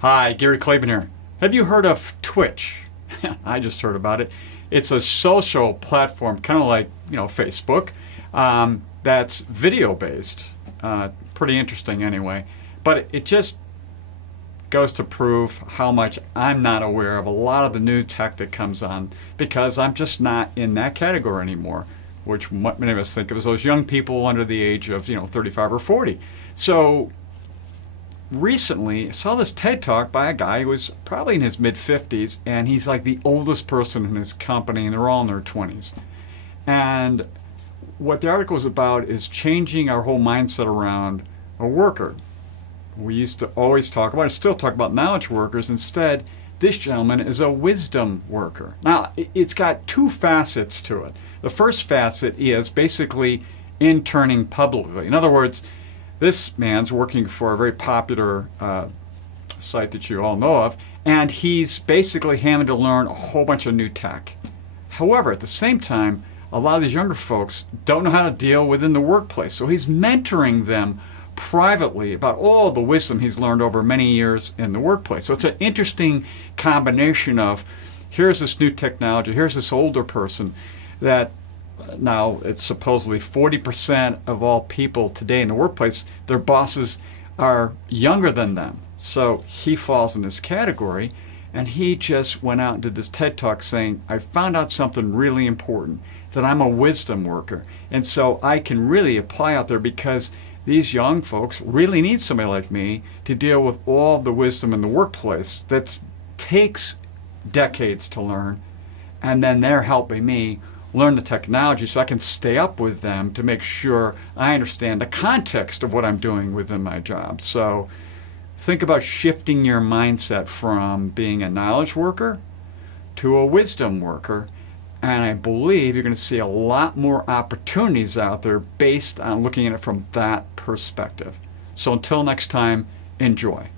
Hi, Gary Klaben here. Have you heard of Twitch? I just heard about it. It's a social platform, kind of like Facebook, that's video based. Pretty interesting, anyway. But it just goes to prove how much I'm not aware of a lot of the new tech that comes on because I'm just not in that category anymore, which many of us think of as those young people under the age of 35 or 40. So recently I saw this TED Talk by a guy who was probably in his mid-50s, and he's like the oldest person in his company, and they're all in their 20s. And what the article is about is changing our whole mindset around a worker. We used to always talk about, still talk about knowledge workers. Instead, this gentleman is a wisdom worker. Now, it's got two facets to it. The first facet is basically interning publicly. In other words, this man's working for a very popular site that you all know of, and he's basically having to learn a whole bunch of new tech. However, at the same time, a lot of these younger folks don't know how to deal within the workplace, so he's mentoring them privately about all the wisdom he's learned over many years in the workplace. So it's an interesting combination of here's this new technology, here's this older person that now it's supposedly 40% of all people today in the workplace, their bosses are younger than them. So he falls in this category, and he just went out and did this TED Talk saying, I found out something really important, that I'm a wisdom worker. And so I can really apply out there because these young folks really need somebody like me to deal with all the wisdom in the workplace that takes decades to learn, and then they're helping me learn the technology so I can stay up with them to make sure I understand the context of what I'm doing within my job. So think about shifting your mindset from being a knowledge worker to a wisdom worker, and I believe you're going to see a lot more opportunities out there based on looking at it from that perspective. So until next time, enjoy.